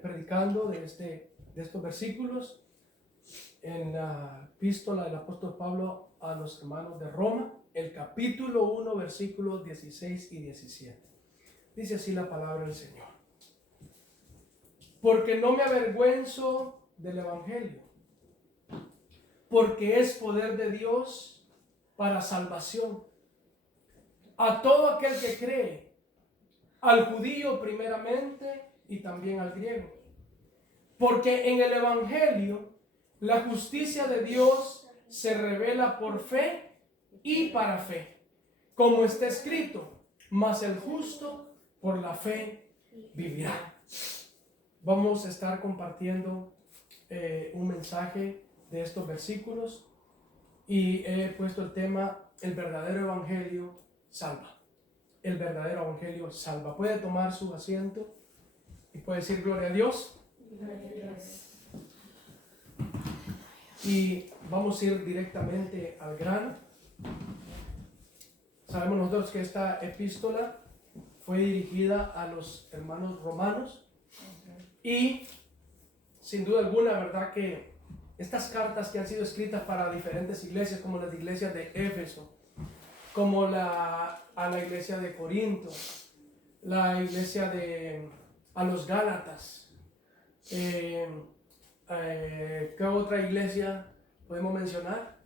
predicando de estos versículos en la epístola del apóstol Pablo a los hermanos de Roma, el capítulo 1, versículos 16 y 17. Dice así la palabra del Señor: porque no me avergüenzo del evangelio, porque es poder de Dios para salvación a todo aquel que cree, al judío primeramente y también al griego. Porque en el evangelio la justicia de Dios se revela por fe y para fe, como está escrito: mas el justo por la fe vivirá. Vamos a estar compartiendo un mensaje de estos versículos y he puesto el tema: el verdadero evangelio salva. El verdadero evangelio salva. Puede tomar su asiento y puede decir gloria a Dios. Gloria a Dios. Y vamos a ir directamente al grano. Sabemos nosotros que esta epístola fue dirigida a los hermanos romanos y sin duda alguna, verdad que estas cartas que han sido escritas para diferentes iglesias, como las iglesias de Éfeso, como a la iglesia de Corinto, la iglesia a los Gálatas, ¿qué otra iglesia podemos mencionar?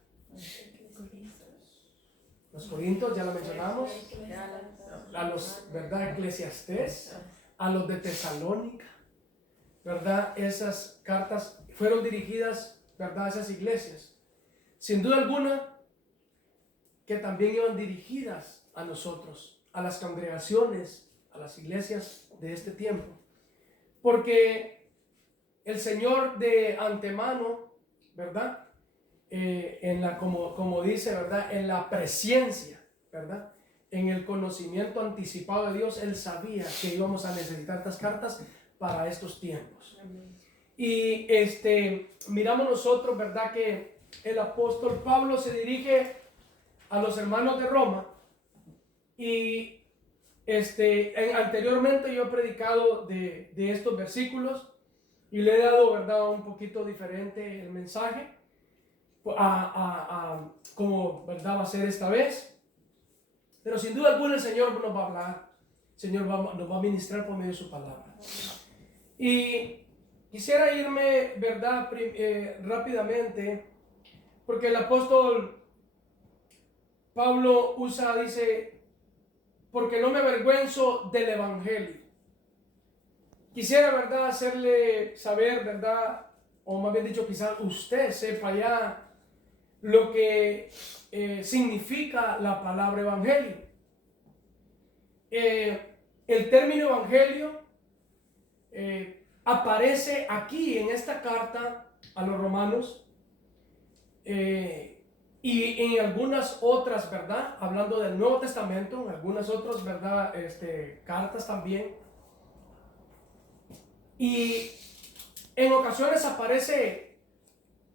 Los Corintios, ya lo mencionamos. A los, ¿verdad? Eclesiastés, a los de Tesalónica, ¿verdad? Esas cartas fueron dirigidas, ¿verdad?, a esas iglesias. Sin duda alguna, que también iban dirigidas a nosotros, a las congregaciones, a las iglesias de este tiempo. Porque el Señor de antemano, ¿verdad?, como dice, ¿verdad?, en la presciencia, ¿verdad?, en el conocimiento anticipado de Dios, Él sabía que íbamos a necesitar estas cartas para estos tiempos. Amén. Y miramos nosotros, ¿verdad?, que el apóstol Pablo se dirige a los hermanos de Roma y anteriormente yo he predicado de estos versículos y le he dado, ¿verdad?, un poquito diferente el mensaje como, ¿verdad?, va a ser esta vez. Pero sin duda alguna el Señor nos va a hablar, el Señor nos va a ministrar por medio de su palabra. Y quisiera irme, ¿verdad?, rápidamente, porque el apóstol Pablo dice, porque no me avergüenzo del evangelio. Quisiera, ¿verdad?, hacerle saber, ¿verdad?, o más bien dicho, quizás usted sepa ya lo que significa la palabra evangelio. El término evangelio aparece aquí en esta carta a los romanos y en algunas otras, ¿verdad?, hablando del Nuevo Testamento, en algunas otras, ¿verdad?, cartas también. Y en ocasiones aparece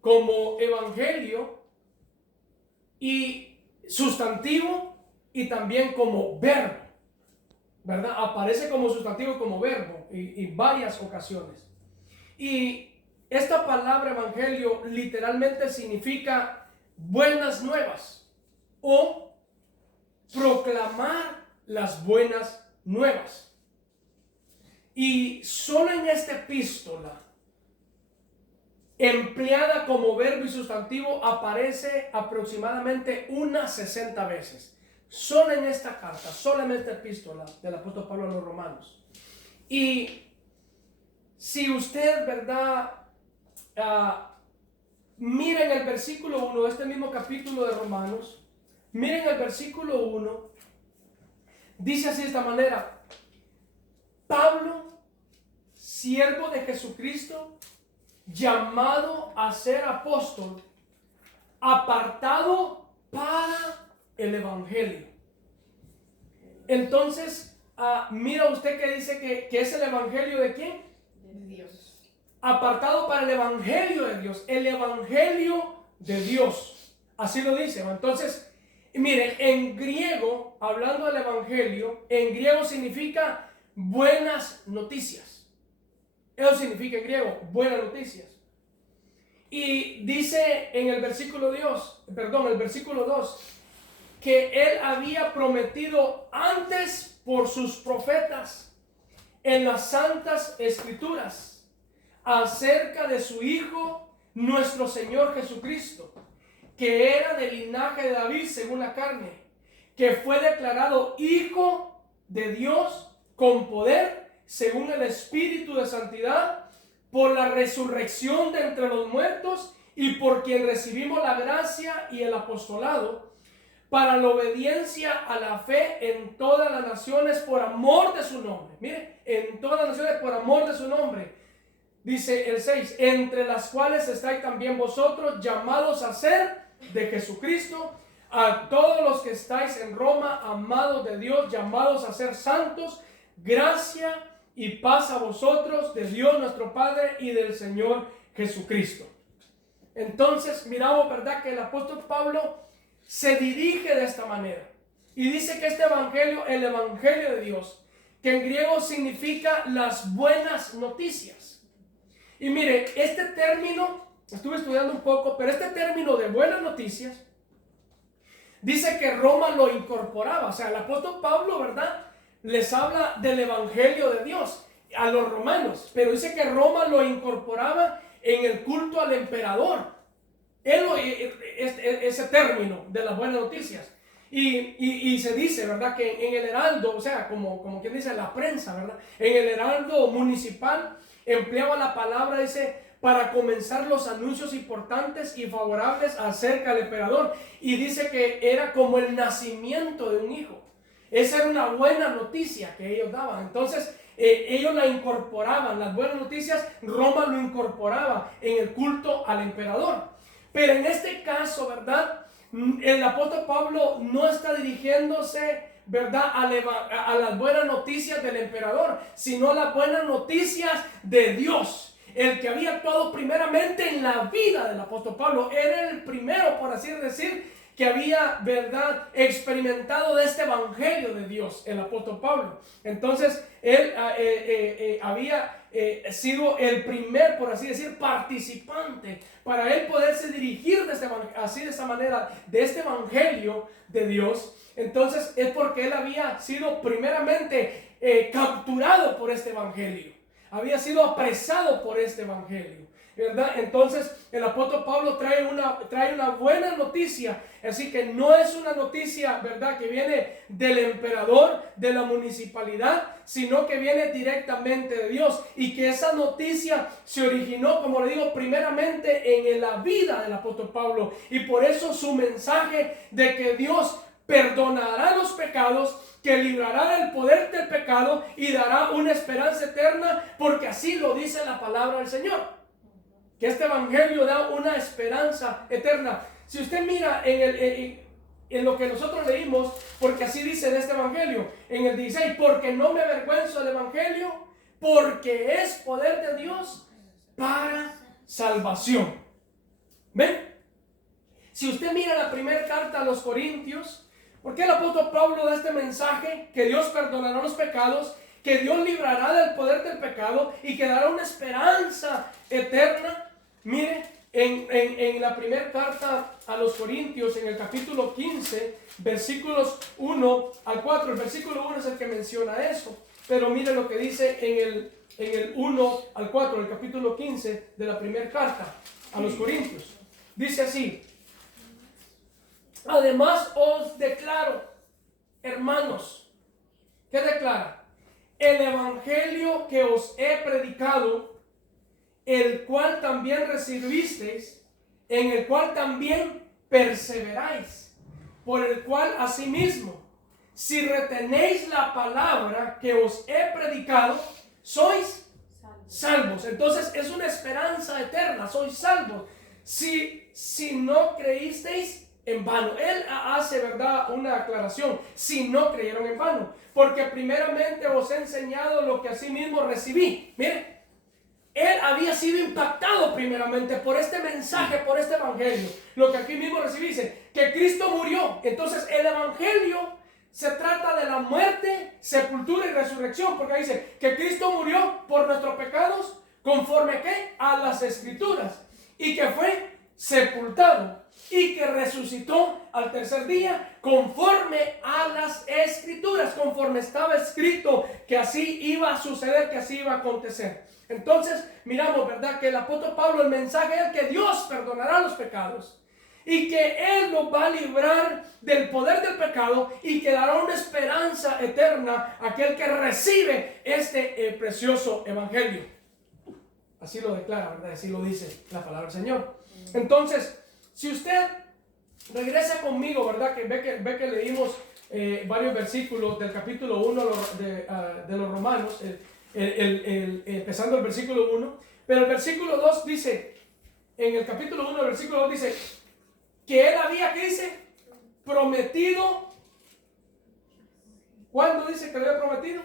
como evangelio y sustantivo y también como verbo, ¿verdad? Aparece como sustantivo y como verbo y varias ocasiones. Y esta palabra evangelio literalmente significa buenas nuevas o proclamar las buenas nuevas. Y solo en esta epístola, empleada como verbo y sustantivo, aparece aproximadamente unas 60 veces. Solo en esta carta, solo en esta epístola del apóstol Pablo a los romanos. Y si usted, ¿verdad?, miren el versículo 1 de este mismo capítulo de Romanos, miren el versículo 1, dice así de esta manera: Pablo, siervo de Jesucristo, llamado a ser apóstol, apartado para el evangelio. Entonces, mira usted que dice que es el evangelio de ¿quién? De Dios. Apartado para el evangelio de Dios, el evangelio de Dios. Así lo dice. Entonces, miren, en griego, hablando del evangelio, en griego significa buenas noticias. Eso significa en griego, buenas noticias. Y dice en el versículo 2, que Él había prometido antes por sus profetas en las santas escrituras acerca de su Hijo, nuestro Señor Jesucristo, que era del linaje de David según la carne, que fue declarado Hijo de Dios con poder según el Espíritu de santidad, por la resurrección de entre los muertos y por quien recibimos la gracia y el apostolado, para la obediencia a la fe en todas las naciones por amor de su nombre. Mire, en todas las naciones por amor de su nombre. Dice el 6, entre las cuales estáis también vosotros, llamados a ser de Jesucristo, a todos los que estáis en Roma, amados de Dios, llamados a ser santos, gracia y paz a vosotros, de Dios nuestro Padre y del Señor Jesucristo. Entonces miramos, ¿verdad?, que el apóstol Pablo se dirige de esta manera y dice que este evangelio, el evangelio de Dios, que en griego significa las buenas noticias. Y mire, este término, estuve estudiando un poco, pero este término de buenas noticias dice que Roma lo incorporaba. O sea, el apóstol Pablo, ¿verdad?, les habla del evangelio de Dios a los romanos, pero dice que Roma lo incorporaba en el culto al emperador. Ese término de las buenas noticias. Y se dice, ¿verdad?, que en el heraldo, o sea, como quien dice, la prensa, ¿verdad?, en el heraldo municipal empleaba la palabra, dice, para comenzar los anuncios importantes y favorables acerca del emperador. Y dice que era como el nacimiento de un hijo. Esa era una buena noticia que ellos daban. Entonces, ellos la incorporaban, las buenas noticias, Roma lo incorporaba en el culto al emperador. Pero en este caso, ¿verdad?, el apóstol Pablo no está dirigiéndose, ¿verdad?, a las buenas noticias del emperador, sino a las buenas noticias de Dios, el que había actuado primeramente en la vida del apóstol Pablo. Era el primero, por así decir, que había, ¿verdad?, experimentado de este evangelio de Dios, el apóstol Pablo. Entonces, él había sido el primer, por así decir, participante para él poderse dirigir de esta manera, de este evangelio de Dios. Entonces, es porque él había sido primeramente capturado por este evangelio, había sido apresado por este evangelio, ¿verdad? Entonces el apóstol Pablo trae una buena noticia. Así que no es una noticia, ¿verdad?, que viene del emperador, de la municipalidad, sino que viene directamente de Dios. Y que esa noticia se originó, como le digo, primeramente en la vida del apóstol Pablo. Y por eso su mensaje de que Dios perdonará los pecados, que librará del poder del pecado y dará una esperanza eterna, porque así lo dice la palabra del Señor, que este evangelio da una esperanza eterna. Si usted mira en lo que nosotros leímos, porque así dice de este evangelio, en el 16, porque no me avergüenzo del evangelio, porque es poder de Dios para salvación. ¿Ven? Si usted mira la primera carta a los Corintios, ¿por qué el apóstol Pablo da este mensaje? Que Dios perdonará los pecados, que Dios librará del poder del pecado y que dará una esperanza eterna. Mire, en la primera carta a los Corintios, en el capítulo 15, versículos 1 al 4, el versículo 1 es el que menciona eso, pero mire lo que dice en el 1 al 4, el capítulo 15 de la primera carta a los Corintios. Dice así: además os declaro, hermanos, ¿qué declara? El evangelio que os he predicado, el cual también recibisteis, en el cual también perseveráis, por el cual asimismo, si retenéis la palabra que os he predicado, sois salvos. Entonces es una esperanza eterna, sois salvos. Si no creísteis en vano. Él hace, ¿verdad?, una aclaración: si no creyeron en vano, porque primeramente os he enseñado lo que asimismo recibí. Mire, él había sido impactado primeramente por este mensaje, por este evangelio. Lo que aquí mismo recibí, dice que Cristo murió. Entonces el evangelio se trata de la muerte, sepultura y resurrección, porque dice que Cristo murió por nuestros pecados, conforme ¿qué? A las Escrituras, y que fue sepultado, y que resucitó al tercer día, conforme a las Escrituras, conforme estaba escrito que así iba a suceder, que así iba a acontecer. Entonces miramos, ¿verdad?, que el apóstol Pablo, el mensaje es que Dios perdonará los pecados y que Él nos va a librar del poder del pecado y que dará una esperanza eterna a aquel que recibe este precioso evangelio. Así lo declara, ¿verdad? Así lo dice la palabra del Señor. Entonces, si usted regresa conmigo, ¿verdad?, que ve que leímos varios versículos del capítulo 1 de los Romanos, empezando el versículo 1, pero el versículo 2 dice, en el capítulo 1, el versículo 2 dice, que él había, ¿qué dice? Prometido. ¿Cuándo dice que lo había prometido?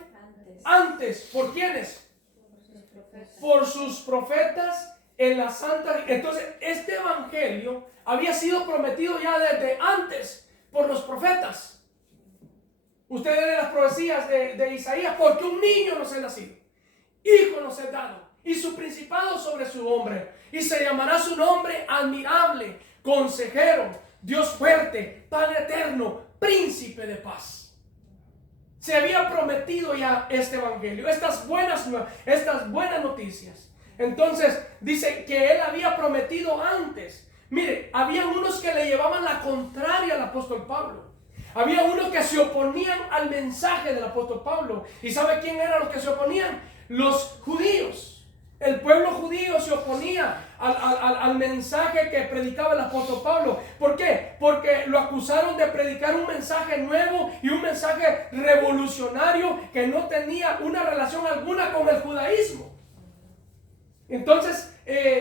Antes. ¿Por quiénes? Por sus profetas en la santa. Entonces, este evangelio había sido prometido ya desde antes por los profetas. Ustedes leen las profecías de Isaías, porque un niño nos es nacido, hijo nos es dado, y su principado sobre su hombro, y se llamará su nombre admirable, consejero, Dios fuerte, Padre eterno, príncipe de paz. Se había prometido ya este evangelio, estas buenas noticias. Entonces dice que él había prometido antes. Mire, había unos que le llevaban la contraria al apóstol Pablo. Había unos que se oponían al mensaje del apóstol Pablo. ¿Y sabe quién eran los que se oponían? Los judíos. El pueblo judío se oponía al mensaje que predicaba el apóstol Pablo. ¿Por qué? Porque lo acusaron de predicar un mensaje nuevo y un mensaje revolucionario que no tenía una relación alguna con el judaísmo. Entonces,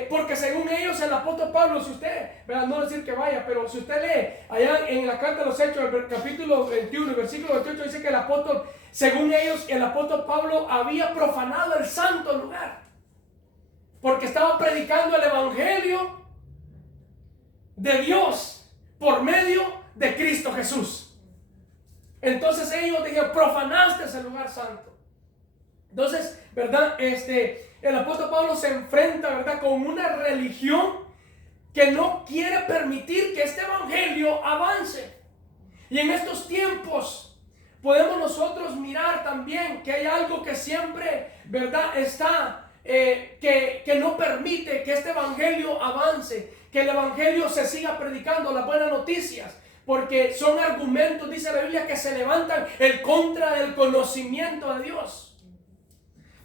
porque según ellos el apóstol Pablo, si usted, no decir que vaya, pero si usted lee allá en la carta de los Hechos, el capítulo 21, el versículo 28, dice que el apóstol, según ellos, el apóstol Pablo había profanado el santo lugar, porque estaba predicando el evangelio de Dios por medio de Cristo Jesús. Entonces ellos dijeron, profanaste ese lugar santo. Entonces, ¿verdad? El apóstol Pablo se enfrenta, ¿verdad?, con una religión que no quiere permitir que este evangelio avance. Y en estos tiempos podemos nosotros mirar también que hay algo que siempre, ¿verdad?, está, que no permite que este evangelio avance, que el evangelio se siga predicando, las buenas noticias. Porque son argumentos, dice la Biblia, que se levantan en contra del conocimiento de Dios.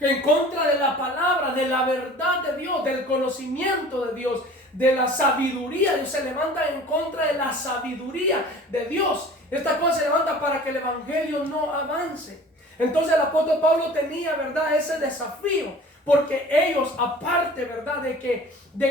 En contra de la palabra, de la verdad de Dios, del conocimiento de Dios, de la sabiduría. Dios se levanta en contra de la sabiduría de Dios. Esta cosa se levanta para que el evangelio no avance. Entonces el apóstol Pablo tenía, ¿verdad?, ese desafío. Porque ellos, aparte, ¿verdad?, de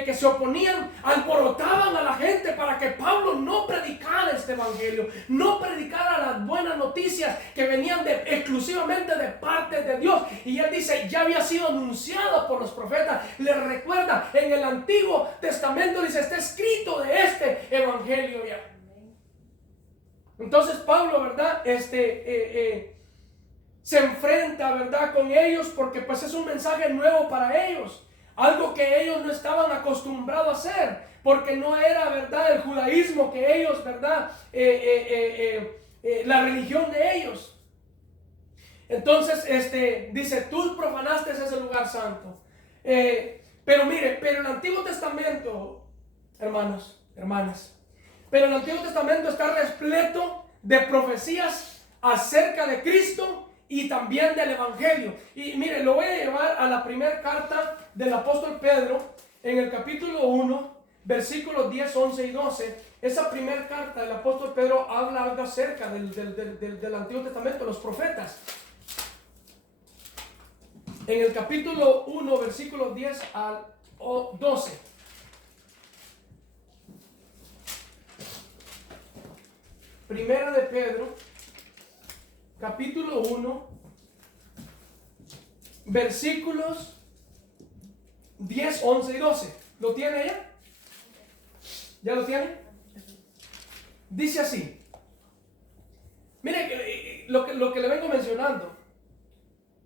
que se oponían, alborotaban a la gente para que Pablo no predicara este evangelio, no predicara las buenas noticias que venían exclusivamente de parte de Dios. Y él dice, ya había sido anunciado por los profetas. Les recuerda, en el Antiguo Testamento dice, está escrito de este evangelio ya. Entonces Pablo, ¿verdad?, se enfrenta, ¿verdad?, con ellos, porque pues es un mensaje nuevo para ellos, algo que ellos no estaban acostumbrados a hacer, porque no era, ¿verdad?, el judaísmo que ellos, ¿verdad?, la religión de ellos. Entonces, dice, tú profanaste ese lugar santo. Pero mire, pero el Antiguo Testamento, hermanos, hermanas, pero el Antiguo Testamento está repleto de profecías acerca de Cristo y también del evangelio. Y mire, lo voy a llevar a la primera carta del apóstol Pedro, en el capítulo 1, versículos 10, 11 y 12. Esa primera carta del apóstol Pedro habla algo acerca del Antiguo Testamento, los profetas. En el capítulo 1, versículos 10 al 12. Primera de Pedro, capítulo 1, versículos 10, 11 y 12. ¿Lo tiene ya? ¿Ya lo tiene? Dice así: Mire lo que le vengo mencionando,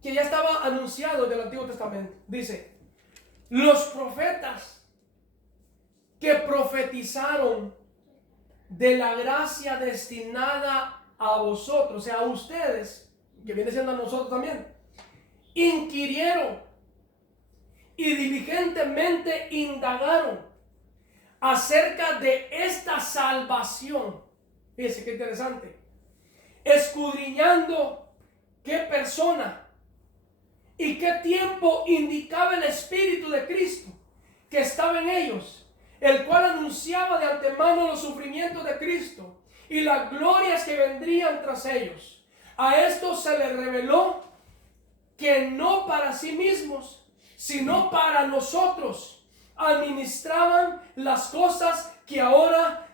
que ya estaba anunciado en el Antiguo Testamento. Dice, los profetas que profetizaron de la gracia destinada a vosotros, o sea, a ustedes, que viene siendo a nosotros también, inquirieron y diligentemente indagaron acerca de esta salvación. Fíjense qué interesante. Escudriñando qué persona y qué tiempo indicaba el Espíritu de Cristo que estaba en ellos, el cual anunciaba de antemano los sufrimientos de Cristo y las glorias que vendrían tras ellos. A estos se les reveló que no para sí mismos, sino para nosotros, administraban las cosas que ahora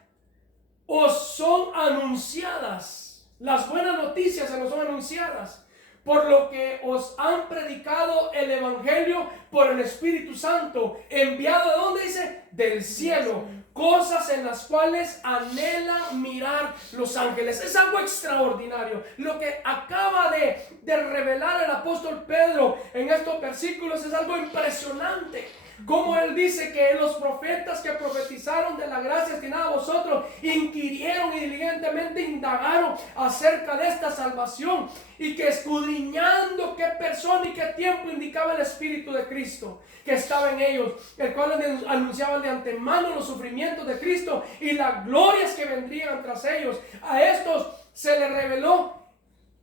os son anunciadas. Las buenas noticias se nos son anunciadas, por lo que os han predicado el Evangelio por el Espíritu Santo, enviado ¿de dónde dice? Del cielo, cosas en las cuales anhelan mirar los ángeles. Es algo extraordinario. Lo que acaba de revelar el apóstol Pedro en estos versículos es algo impresionante. Como él dice que los profetas que profetizaron de la gracia destinada a vosotros inquirieron y diligentemente indagaron acerca de esta salvación, y que escudriñando qué persona y qué tiempo indicaba el Espíritu de Cristo que estaba en ellos, el cual anunciaba de antemano los sufrimientos de Cristo y las glorias que vendrían tras ellos. A estos se les reveló,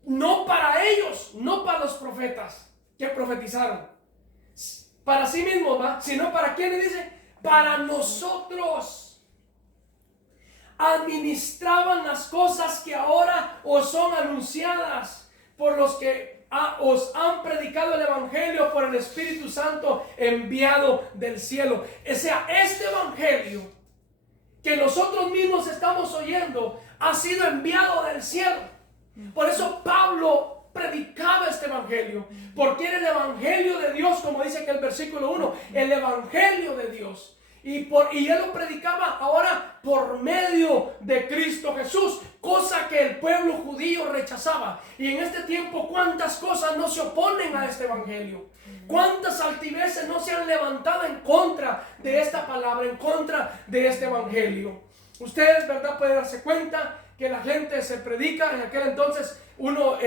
no para ellos, no para los profetas que profetizaron para sí mismos, ¿va? Sino para quién le dice, para nosotros. Administraban las cosas que ahora os son anunciadas por los que os han predicado el Evangelio por el Espíritu Santo enviado del cielo. O sea, este Evangelio que nosotros mismos estamos oyendo ha sido enviado del cielo. Por eso Pablo predicaba este Evangelio, porque era el Evangelio de Dios, como dice aquí el versículo 1, el Evangelio de Dios. Y él lo predicaba ahora por medio de Cristo Jesús, cosa que el pueblo judío rechazaba. Y en este tiempo, ¿cuántas cosas no se oponen a este Evangelio? ¿Cuántas altiveces no se han levantado en contra de esta palabra, en contra de este Evangelio? Ustedes, ¿verdad?, pueden darse cuenta que la gente se predica. En aquel entonces uno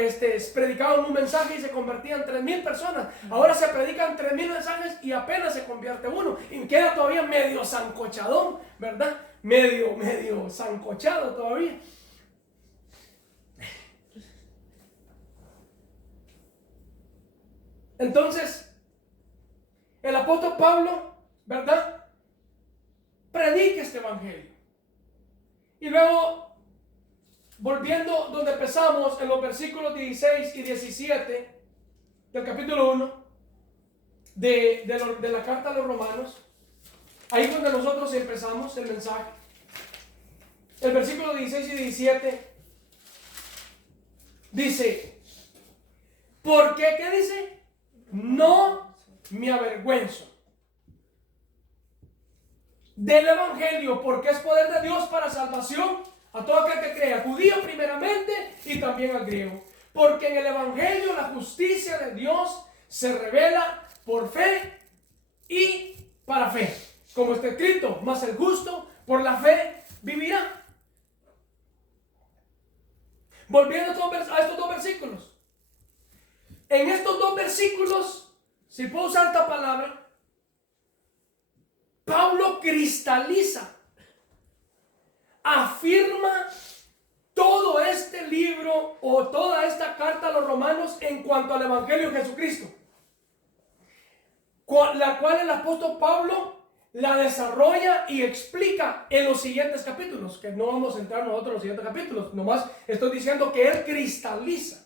predicaba un mensaje y se convertían 3,000 personas. Ahora se predican 3,000 mensajes y apenas se convierte uno. Y queda todavía medio sancochadón, ¿verdad? Medio sancochado todavía. Entonces, el apóstol Pablo, ¿verdad?, predica este evangelio. Y luego, volviendo donde empezamos, en los versículos 16 y 17 del capítulo 1 de la carta a los romanos, ahí donde nosotros empezamos el mensaje, el versículo 16 y 17 dice, ¿por qué? ¿Qué dice? No me avergüenzo del evangelio, porque es poder de Dios para salvación a todo aquel que cree, al judío primeramente y también al griego. Porque en el evangelio la justicia de Dios se revela por fe y para fe. Como está escrito, mas el justo por la fe vivirá. Volviendo a estos dos versículos. En estos dos versículos, si puedo usar esta palabra, Pablo cristaliza, afirma todo este libro o toda esta carta a los romanos en cuanto al evangelio de Jesucristo, la cual el apóstol Pablo la desarrolla y explica en los siguientes capítulos, que no vamos a entrar nosotros en los siguientes capítulos, nomás estoy diciendo que él cristaliza,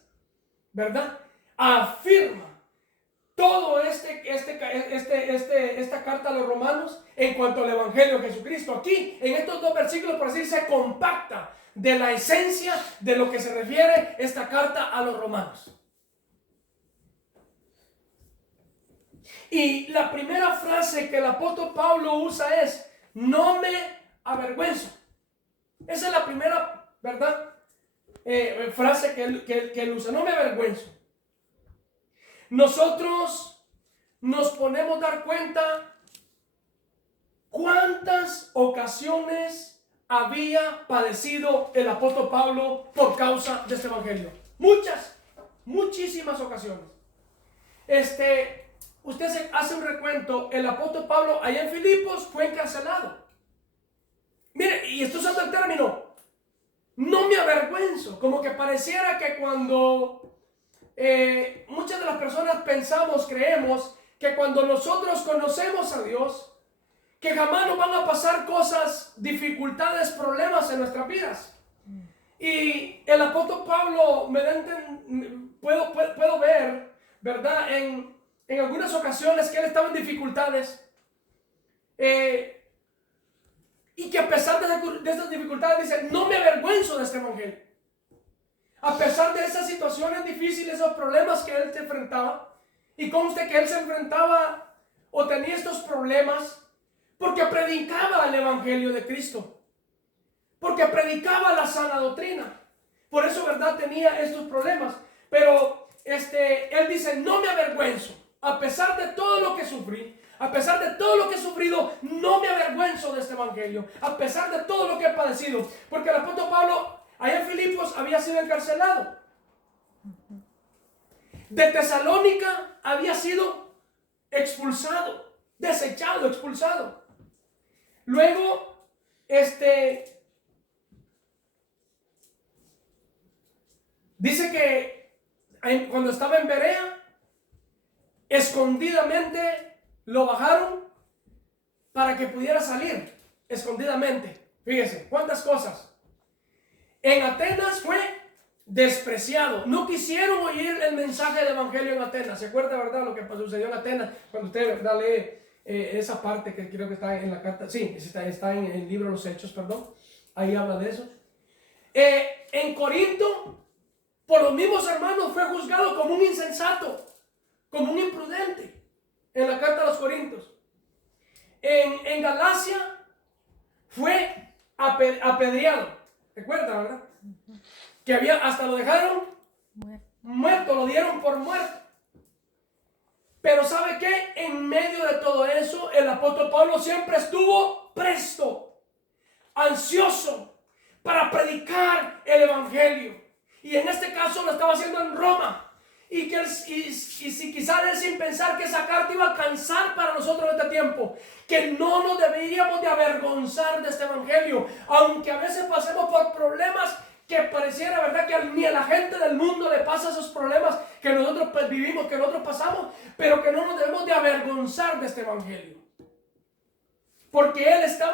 ¿verdad? Afirma todo esta carta a los romanos en cuanto al evangelio de Jesucristo. Aquí, en estos dos versículos, por así se compacta de la esencia de lo que se refiere esta carta a los romanos. Y la primera frase que el apóstol Pablo usa es, no me avergüenzo. Esa es la primera, ¿verdad?, frase que él usa, no me avergüenzo. Nosotros nos ponemos a dar cuenta cuántas ocasiones había padecido el apóstol Pablo por causa de este evangelio. Muchísimas ocasiones. Usted se hace un recuento, el apóstol Pablo allá en Filipos fue encarcelado. Mire, y estoy usando el término, no me avergüenzo, como que pareciera que cuando muchas de las personas creemos que cuando nosotros conocemos a Dios, que jamás nos van a pasar cosas, dificultades, problemas en nuestras vidas. Y el apóstol Pablo puedo ver, ¿verdad? En algunas ocasiones que él estaba en dificultades. Y que a pesar de estas dificultades dice, no me avergüenzo de este evangelio. A pesar de esas situaciones difíciles, esos problemas que él se enfrentaba. Y conste que él se enfrentaba o tenía estos problemas porque predicaba el evangelio de Cristo. Porque predicaba la sana doctrina. Por eso, ¿verdad? Tenía estos problemas. Pero él dice, no me avergüenzo. A pesar de todo lo que sufrí, a pesar de todo lo que he sufrido, no me avergüenzo de este evangelio. A pesar de todo lo que he padecido. Porque el apóstol Pablo, allá en Filipos, había sido encarcelado. De Tesalónica había sido expulsado, desechado, expulsado. Luego, dice que cuando estaba en Berea, escondidamente lo bajaron para que pudiera salir, escondidamente. Fíjese, cuántas cosas. En Atenas fue despreciado. No quisieron oír el mensaje del evangelio en Atenas. ¿Se acuerda, verdad, lo que sucedió en Atenas? Cuando usted, verdad, lee esa parte que creo que está en la carta. Sí, está en el libro de los Hechos, perdón. Ahí habla de eso. En Corinto, por los mismos hermanos, fue juzgado como un insensato, como un imprudente. En la carta a los Corintios. En Galacia fue apedreado. ¿Recuerda, verdad? Que hasta lo dejaron muerto, lo dieron por muerto. Pero ¿sabe qué? En medio de todo eso, el apóstol Pablo siempre estuvo presto, ansioso para predicar el evangelio. Y en este caso lo estaba haciendo en Roma. Y si quizás él, sin pensar que esa carta iba a alcanzar para nosotros en este tiempo, que no nos deberíamos de avergonzar de este evangelio, aunque a veces pasemos por problemas que pareciera, verdad, que ni a la gente del mundo le pasa esos problemas que nosotros vivimos, que nosotros pasamos, pero que no nos debemos de avergonzar de este evangelio, porque él estaba